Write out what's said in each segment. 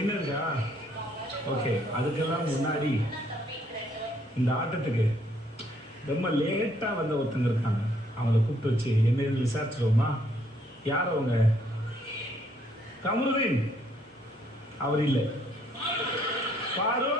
என்னதுக்கா? Okay, அதுக்கெல்லாம் முன்னாடி இந்த ஆட்டத்துக்கு ரொம்ப லேட்டாக வந்த ஒருத்தங்க இருக்காங்க. அவங்கள கூப்பிட்டு வச்சு என்ன விசாரிச்சிருவோமா? யார் அவங்க? கமருதீன். அவர் இல்லை. பாரு.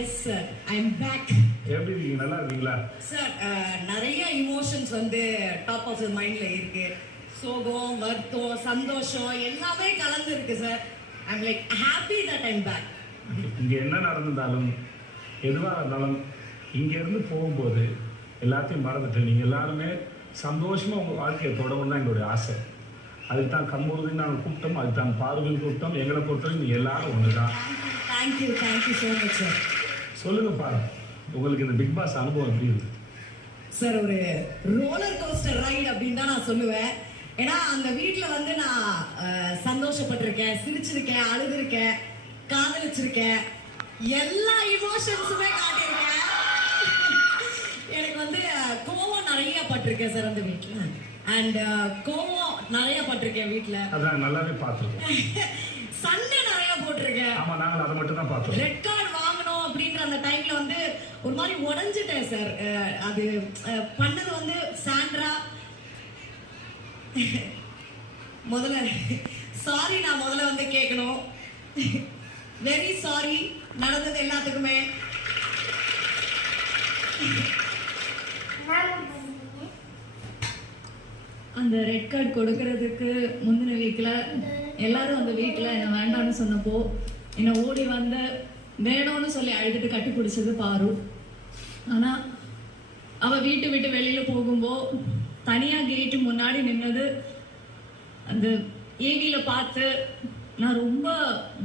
Yes sir, I am back. எப்படி இருக்கீங்க? நல்லா இருக்கீங்களா சார்? நிறைய இமோஷன்ஸ் வந்து டாப் ஆஃப் த மைண்ட்ல இருக்கு. சோகம், வருத்தம், சந்தோஷம் எல்லாமே கலந்து இருக்கு sir. I am like happy that I am back. இங்கே என்ன நடந்தாலும் எதுவாக இருந்தாலும் இங்கேருந்து போகும்போது எல்லாத்தையும் மறந்துட்டு நீங்கள் எல்லாருமே சந்தோஷமாக உங்கள் வாழ்க்கையை தொடங்கணும் தான் எங்களுடைய ஆசை. அதுக்கு தான் கண்முழுதுன்னு நாங்கள் கூப்பிட்டோம், அதுக்கு தான் பார்வையும் கூப்பிட்டோம். எங்களை பொறுத்தவரைக்கும் நீங்கள் எல்லாரும் ஒன்று தான். Thank you so much sir. சொல்லுங்கள் பாரு, உங்களுக்கு இந்த பிக் பாஸ் அனுபவம் எப்படி இருக்கு சார்? ஒரு ரோலர் கோஸ்டர் ரைட் அப்படின்னு தான் நான் சொல்லுவேன். ஏன்னா அந்த வீட்டில் வந்து நான் சந்தோஷப்பட்டிருக்கேன், சிரிச்சிருக்கேன், அழுதுருக்கேன், காதலிச்சிருக்கேன், எல்லா இமோஷன்ஸுமே காட்டியிருக்கேன். எனக்கு வந்து கோவம் நிறைய பட்டிருக்கேன் சார் அந்த வீட்டில். அண்ட் கோவம் நிறைய பட்டிருக்கேன் வீட்டில். அதான் நல்லாவே பார்த்துருக்கேன். சண்டை நிறைய போட்டிருக்கேன். ஆமா, நாங்கள் அதை மட்டும் தான் பார்த்தோம். ரெட் கார்டு வாங்கணும் அப்படின்ற அந்த டைம்ல வந்து ஒரு மாதிரி உடைஞ்சிட்டேன் சார். அது பண்ணது வந்து சாண்ட்ரா. முதல்ல சாரி, நான் முதல்ல வந்து கேட்கணும். வெரி சாரி நடந்தது எல்லாத்துக்குமே. அந்த ரெட் கார்டு கொடுக்கறதுக்கு முந்தின வீக்கில் எல்லாரும் அந்த வீட்டில் என்ன வேண்டாம்னு சொன்னப்போ என்னை ஓடி வந்து வேணும்னு சொல்லி அழுதுட்டு கட்டி பிடிச்சது பாரு. ஆனால் அவள் வீட்டு விட்டு வெளியில் போகும்போது தனியாக கேட்டு முன்னாடி நின்னது அந்த ஏவியில் பார்த்து நான் ரொம்ப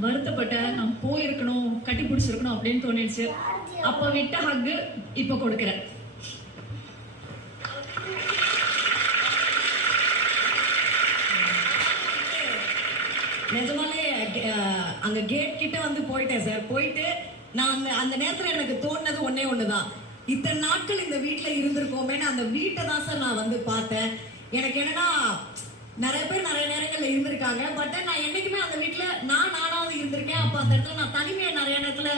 வருத்தப்பட்டேன். நான் போயிருக்கணும், கட்டி பிடிச்சிருக்கணும் அப்படின்னு தோணிடுச்சு. அப்போ விட்ட ஹக்கு இப்போ கொடுக்குறேன். நிஜமாலே அங்க கேட் கிட்ட வந்து போயிட்டேன் சார். போயிட்டு நான் அந்த நேரத்துல எனக்கு தோணுனது ஒண்ணுதான், இத்தனை நாட்கள் இந்த வீட்டுல இருந்திருக்கோமேன்னு அந்த வீட்டை தான் சார் நான் வந்து பார்த்தேன். எனக்கு என்னன்னா நிறைய பேர் நிறைய நேரங்கள்ல இருந்திருக்காங்க, பட் நான் என்னைக்குமே அந்த வீட்டுல நானாவது இருந்திருக்கேன். அப்ப அந்த இடத்துல நான் தனிமையை நிறைய நேரத்துல